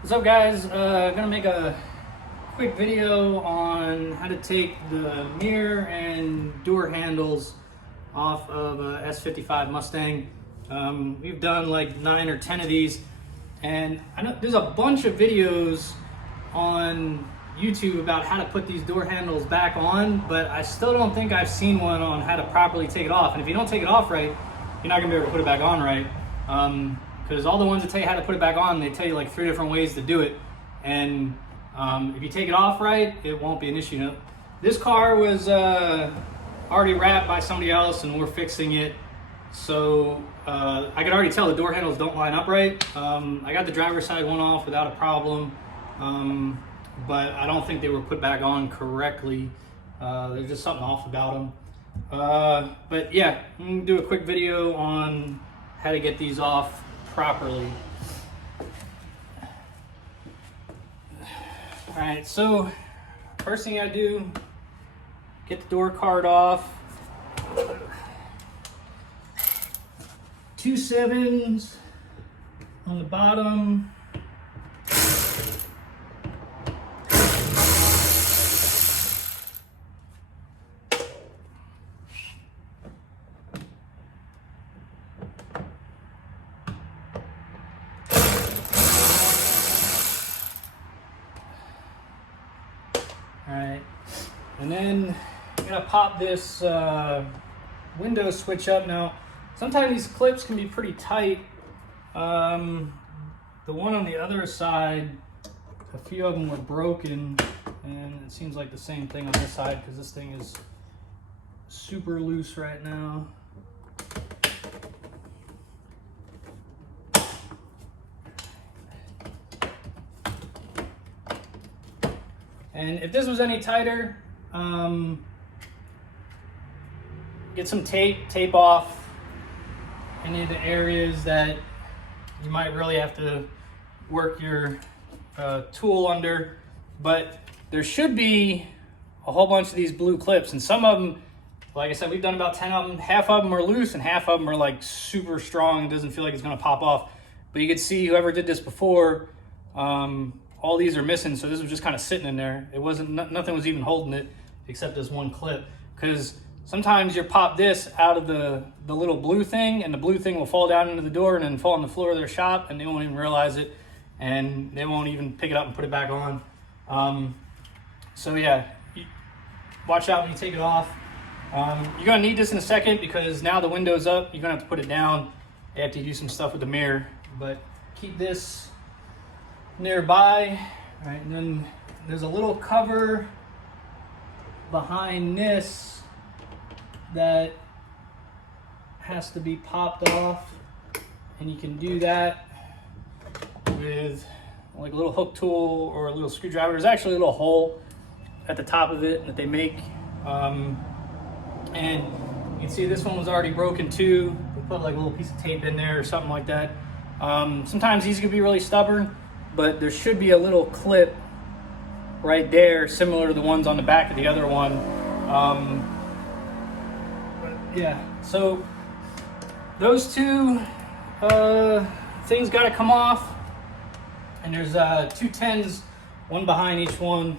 What's up, guys? Gonna make a quick video on how to take the mirror and door handles off of a S550 Mustang. We've done like 9 or 10 of these, and I know there's a bunch of videos on YouTube about how to put these door handles back on, but I still don't think I've seen one on how to properly take it off. And if you don't take it off right, you're not gonna be able to put it back on right. Because all the ones that tell you how to put it back on, they tell you like 3 different ways to do it. And if you take it off right, it won't be an issue. Now, this car was already wrapped by somebody else and we're fixing it. So I could already tell the door handles don't line up right. I got the driver's side one off without a problem. But I don't think they were put back on correctly. There's just something off about them. But yeah, I'm gonna do a quick video on how to get these off properly. All right, so first thing I do, get the door card off. 2 7s on the bottom. All right, and then I'm gonna pop this window switch up. Now, sometimes these clips can be pretty tight. The one on the other side, a few of them were broken, and it seems like the same thing on this side because this thing is super loose right now. And if this was any tighter, get some tape off any of the areas that you might really have to work your tool under. But there should be a whole bunch of these blue clips, and some of them, like I said, we've done about 10 of them. Half of them are loose and half of them are like super strong. It doesn't feel like it's gonna pop off. But you can see whoever did this before, all these are missing, so this was just kind of sitting in there. It wasn't, nothing was even holding it except this one clip. Because sometimes you pop this out of the little blue thing, and the blue thing will fall down into the door and then fall on the floor of their shop, and they won't even realize it, and they won't even pick it up and put it back on. So yeah, watch out when you take it off. You're gonna need this in a second because now the window's up. You're gonna have to put it down after you do some stuff with the mirror. But keep this nearby. All right, and then there's a little cover behind this that has to be popped off, and you can do that with like a little hook tool or a little screwdriver. There's actually a little hole at the top of it that they make, and you can see this one was already broken too. We put like a little piece of tape in there or something like that. Sometimes these can be really stubborn, but there should be a little clip right there similar to the ones on the back of the other one. But yeah, so those two things got to come off, and there's 2 10s, one behind each one.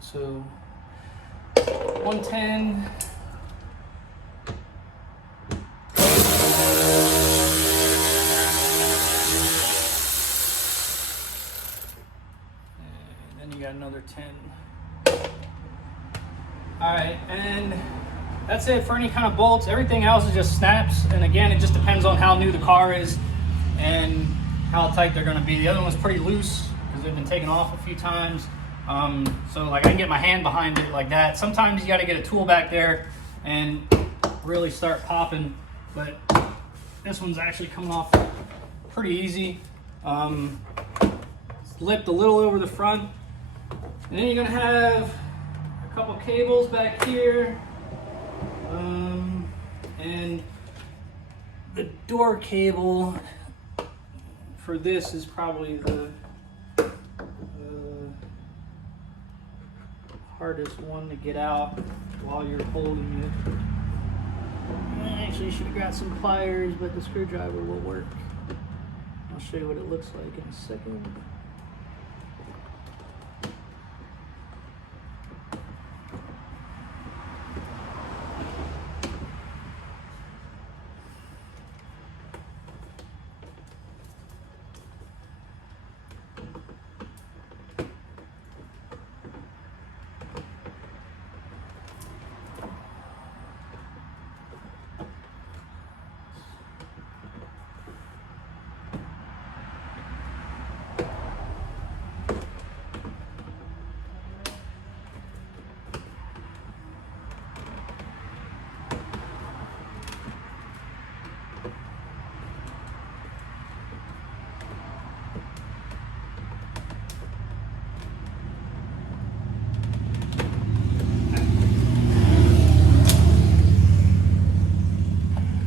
So 110. And then you got another 10. All right, and that's it for any kind of bolts. Everything else is just snaps. And again, it just depends on how new the car is and how tight they're gonna be. The other one's pretty loose because they've been taken off a few times. So like I can get my hand behind it like that. Sometimes you got to get a tool back there and really start popping, but this one's actually coming off pretty easy. It's lipped a little over the front, and then you're gonna have a couple cables back here, and the door cable for this is probably the hardest one to get out while you're holding it. Actually, you should have got some pliers, but the screwdriver will work. I'll show you what it looks like in a second.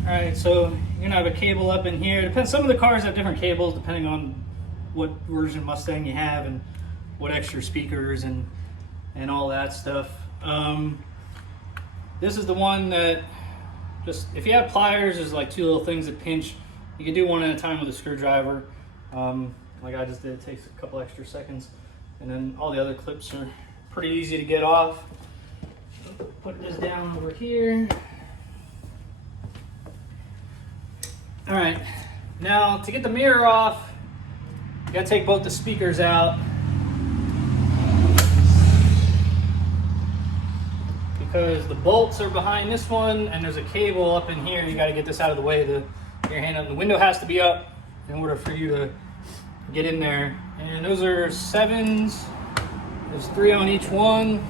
Alright, so you're gonna have a cable up in here. Depends. Some of the cars have different cables depending on what version Mustang you have and what extra speakers and all that stuff. This is the one that just, if you have pliers, there's like two little things that pinch. You can do one at a time with a screwdriver. Like I just did, it takes a couple extra seconds. And then all the other clips are pretty easy to get off. Put this down over here. All right, now to get the mirror off, you gotta take both the speakers out because the bolts are behind this one and there's a cable up in here. You gotta get this out of the way to get your hand up. The window has to be up in order for you to get in there. And those are 7s, there's 3 on each one.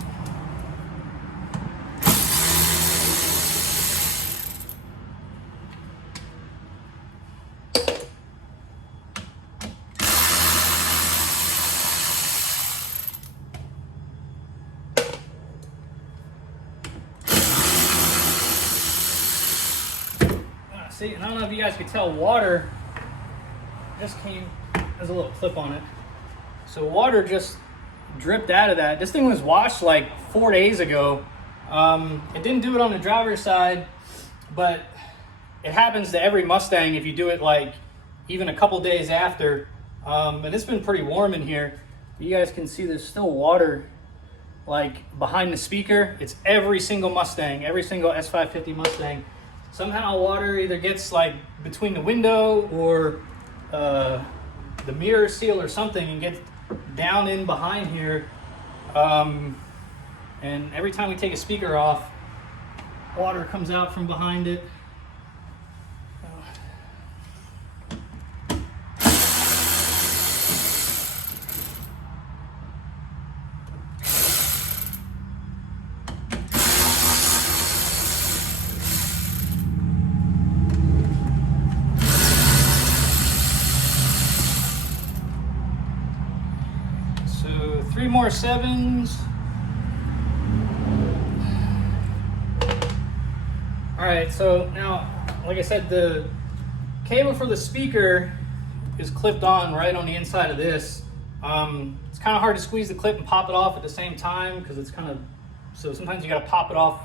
See, and I don't know if you guys could tell, water just came, there's a little clip on it. So water just dripped out of that. This thing was washed like 4 days ago. It didn't do it on the driver's side, but it happens to every Mustang if you do it like even a couple days after. And it's been pretty warm in here. You guys can see there's still water like behind the speaker. It's every single Mustang, every single S550 Mustang. Somehow water either gets like between the window or the mirror seal or something and gets down in behind here. And every time we take a speaker off, water comes out from behind it. So 3 more 7s. All right, so now, like I said, the cable for the speaker is clipped on right on the inside of this. It's kind of hard to squeeze the clip and pop it off at the same time because it's kind of, so sometimes you got to pop it off,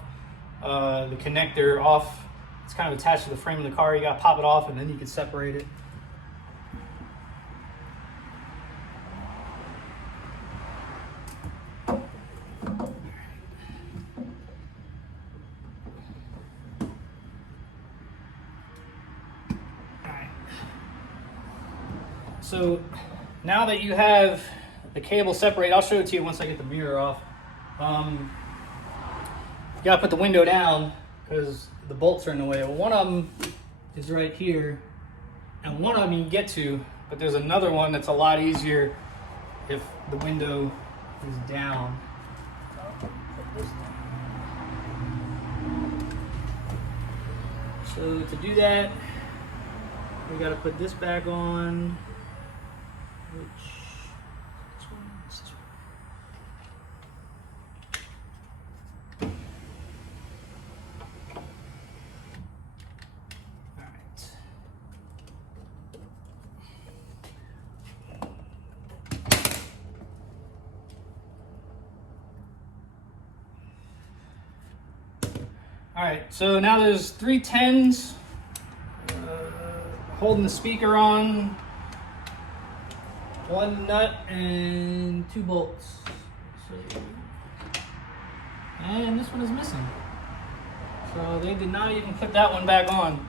the connector off. It's kind of attached to the frame of the car. You got to pop it off and then you can separate it. So now that you have the cable separated, I'll show it to you once I get the mirror off. You gotta put the window down because the bolts are in the way. Well, one of them is right here, and one of them you can get to, but there's another one that's a lot easier if the window is down. So to do that, we gotta put this back on. All right, so now there's 3 10s holding the speaker on, 1 nut and 2 bolts. And this one is missing. So they did not even put that one back on.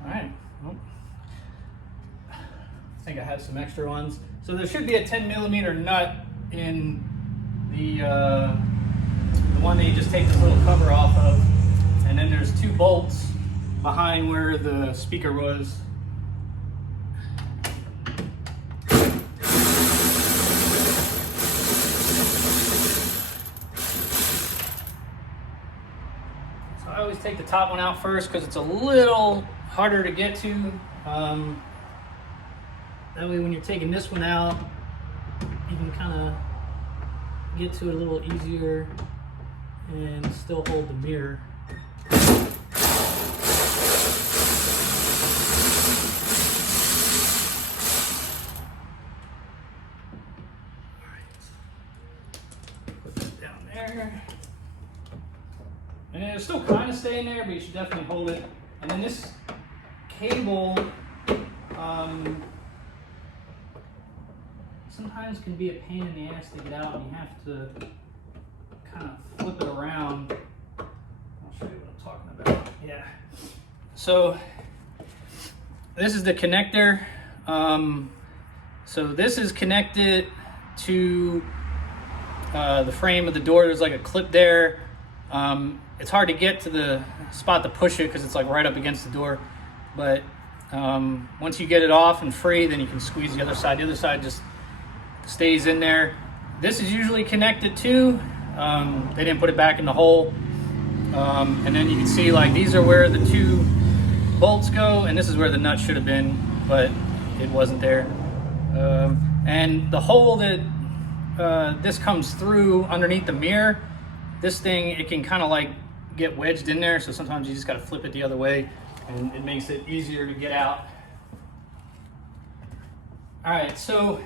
All right, well, I think I have some extra ones. So there should be a 10mm nut in the one that you just take this little cover off of. And then there's 2 bolts behind where the speaker was. So I always take the top one out first because it's a little harder to get to. That way when you're taking this one out, you can kind of get to it a little easier and still hold the mirror. Put this down there. And it'll still kind of stay in there, but you should definitely hold it. And then this cable sometimes can be a pain in the ass to get out, and you have to kind of flip it around. I'll show you what I'm talking about. Yeah. So this is the connector. So this is connected to the frame of the door. There's like a clip there. It's hard to get to the spot to push it because it's like right up against the door. But once you get it off and free, then you can squeeze the other side. The other side just stays in there. This is usually connected too. They didn't put it back in the hole. And then you can see like these are where the 2 bolts go, and this is where the nut should have been, but it wasn't there. And the hole that this comes through underneath the mirror, this thing, it can kind of like get wedged in there, so sometimes you just got to flip it the other way and it makes it easier to get out. All right, so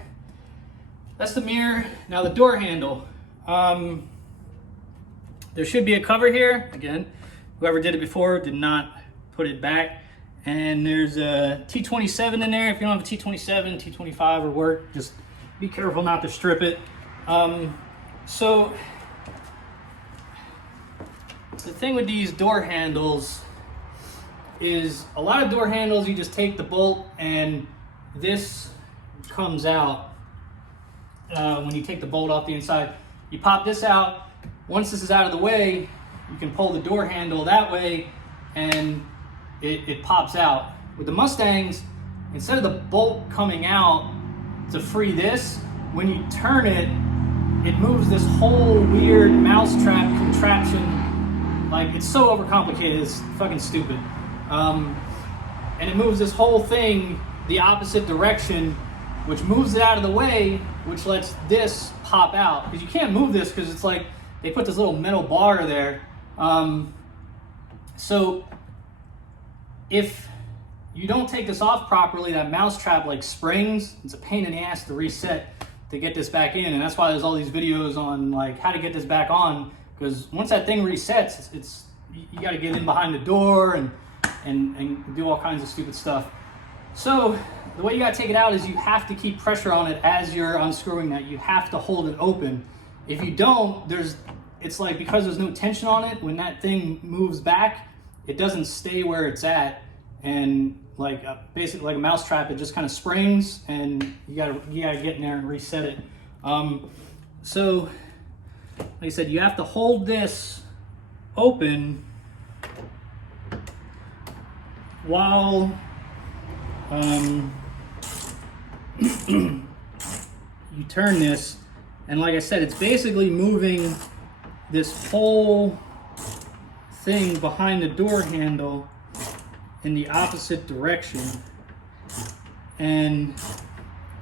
that's the mirror. Now the door handle. There should be a cover here. Again, whoever did it before did not put it back. And there's a T27 in there. If you don't have a T27, T25 will work. Just be careful not to strip it. So the thing with these door handles is a lot of door handles, you just take the bolt and this comes out. When you take the bolt off the inside, you pop this out. Once this is out of the way, you can pull the door handle that way and it pops out. With the Mustangs, instead of the bolt coming out to free this, when you turn it, it moves this whole weird mousetrap contraption. Like, it's so overcomplicated, it's fucking stupid. And it moves this whole thing the opposite direction, which moves it out of the way, which lets this pop out. Because you can't move this because it's like they put this little metal bar there. So if you don't take this off properly, that mousetrap like springs. It's a pain in the ass to reset to get this back in, and that's why there's all these videos on like how to get this back on. Because once that thing resets, it's you got to get in behind the door and do all kinds of stupid stuff. So the way you got to take it out is you have to keep pressure on it as you're unscrewing that. You have to hold it open. If you don't, it's like, because there's no tension on it, when that thing moves back, it doesn't stay where it's at, and like basically like a mousetrap, it just kind of springs, and you gotta get in there and reset it. So like I said, you have to hold this open while you turn this, and like I said, it's basically moving this whole thing behind the door handle in the opposite direction, and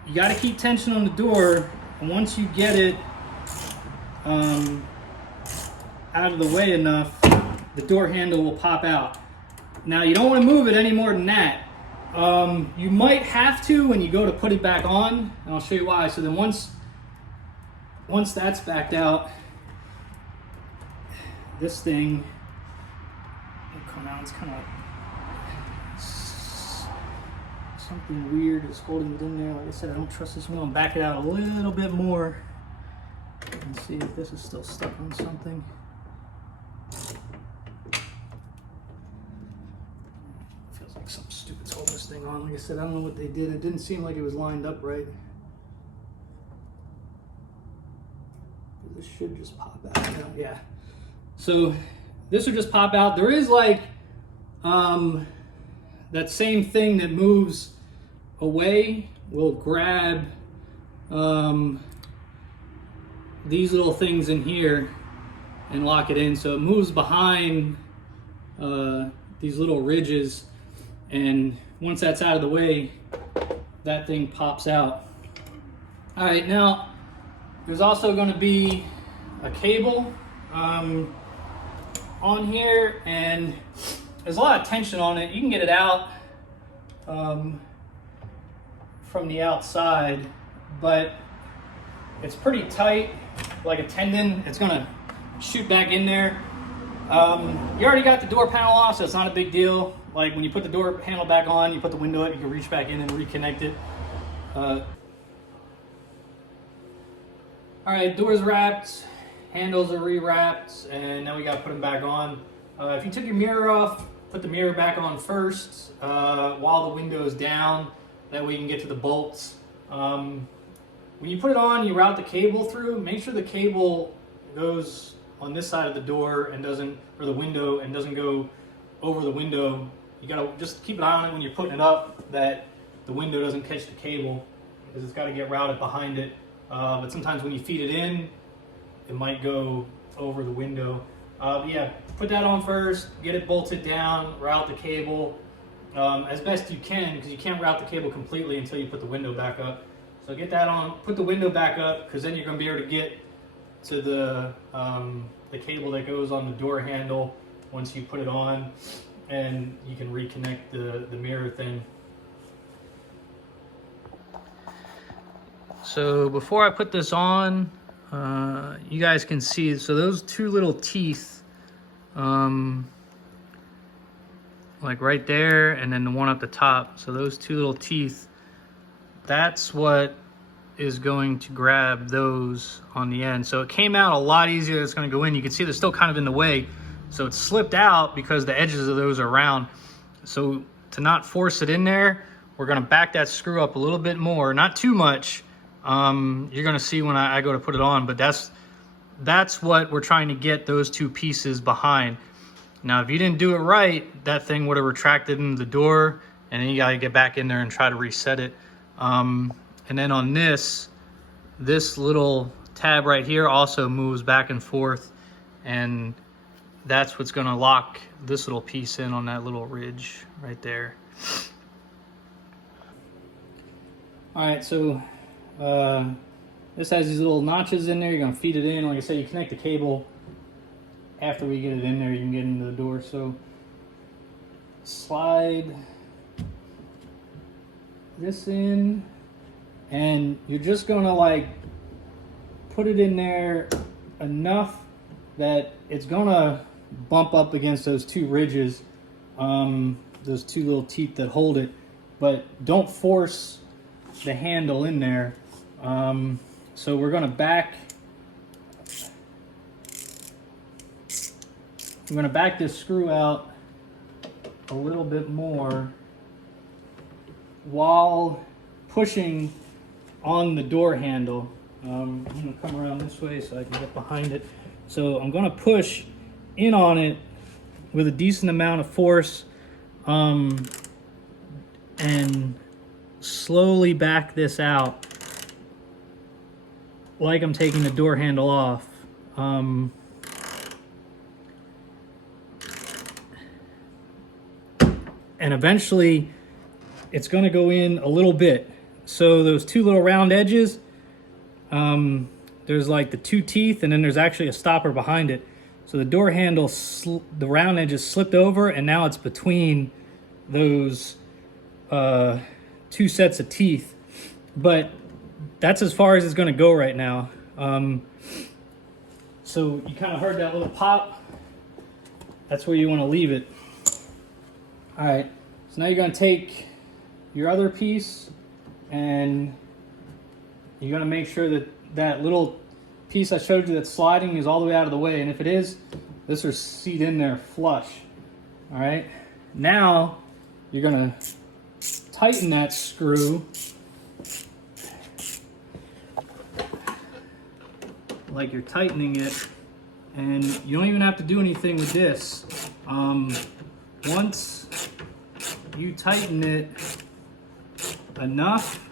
you got to keep tension on the door, and once you get it out of the way enough, the door handle will pop out. Now you don't want to move it any more than that. You might have to when you go to put it back on, and I'll show you why. So then once once that's backed out, this thing will come out. It's kind of something weird is holding it in there. Like I said, I don't trust this. I'm going to back it out a little bit more and see if this is still stuck on something. Feels like something stupid's holding this thing on. Like I said, I don't know what they did. It didn't seem like it was lined up right. This should just pop out now. Yeah. So this will just pop out. There is like that same thing that moves away will grab these little things in here and lock it in. So it moves behind these little ridges, and once that's out of the way, that thing pops out. All right, now there's also going to be a cable on here, and there's a lot of tension on it. You can get it out from the outside, but it's pretty tight, like a tendon. It's gonna shoot back in there. You already got the door panel off, so it's not a big deal. Like when you put the door handle back on, you put the window up, you can reach back in and reconnect it. All right, doors wrapped, handles are re-wrapped, and now we gotta put them back on. If you took your mirror off, put the mirror back on first while the window is down. That way you can get to the bolts. When you put it on, you route the cable through. Make sure the cable goes on this side of the door and doesn't, or the window, and doesn't go over the window. You gotta just keep an eye on it when you're putting it up, that the window doesn't catch the cable, because it's gotta get routed behind it. But sometimes when you feed it in, it might go over the window. But yeah, put that on first, get it bolted down, route the cable as best you can, because you can't route the cable completely until you put the window back up. So get that on, put the window back up, because then you're going to be able to get to the cable that goes on the door handle once you put it on, and you can reconnect the mirror thing. So before I put this on, you guys can see, so those two little teeth, like right there, and then the one at the top. So those two little teeth, that's what is going to grab those on the end. So it came out a lot easier. It's going to go in. You can see they're still kind of in the way. So it slipped out because the edges of those are round. So to not force it in there, we're going to back that screw up a little bit more, not too much. You're going to see when I go to put it on, but that's what we're trying to get those two pieces behind. Now, if you didn't do it right, that thing would have retracted into the door, and then you got to get back in there and try to reset it. And then on this little tab right here also moves back and forth, and that's what's going to lock this little piece in on that little ridge right there. All right, so this has these little notches in there. You're going to feed it in. Like I said, you connect the cable after we get it in there. You can get into the door. So slide this in, and you're just going to like put it in there enough that it's going to bump up against those two ridges, those two little teeth that hold it, but don't force the handle in there. So we're going to back this screw out a little bit more while pushing on the door handle. I'm going to come around this way so I can get behind it. So I'm going to push in on it with a decent amount of force, and slowly back this out like I'm taking the door handle off. And eventually it's going to go in a little bit. So those two little round edges, there's like the two teeth, and then there's actually a stopper behind it. So the door handle, the round edges slipped over, and now it's between those two sets of teeth. But that's as far as it's going to go right now. So you kind of heard that little pop. That's where you want to leave it. All right, so now you're going to take your other piece and you're going to make sure that that little piece I showed you that's sliding is all the way out of the way. And if it is, this will seat in there flush. All right, now you're going to tighten that screw like you're tightening it, and you don't even have to do anything with this. Once you tighten it enough,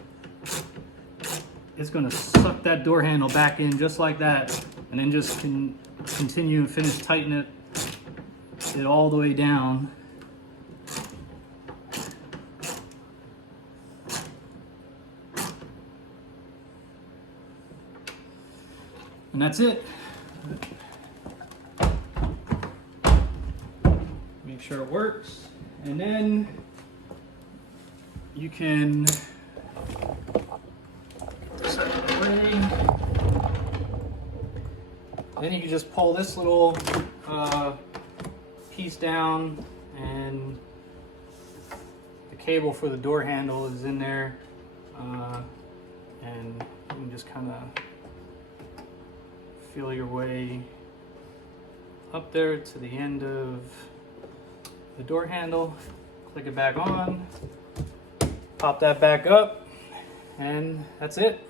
it's going to suck that door handle back in just like that, and then just continue and finish tightening it all the way down. And that's it. Make sure it works. And then you can set it away. Then you can just pull this little piece down, and the cable for the door handle is in there. And you can just kind of feel your way up there to the end of the door handle, click it back on, pop that back up, and that's it.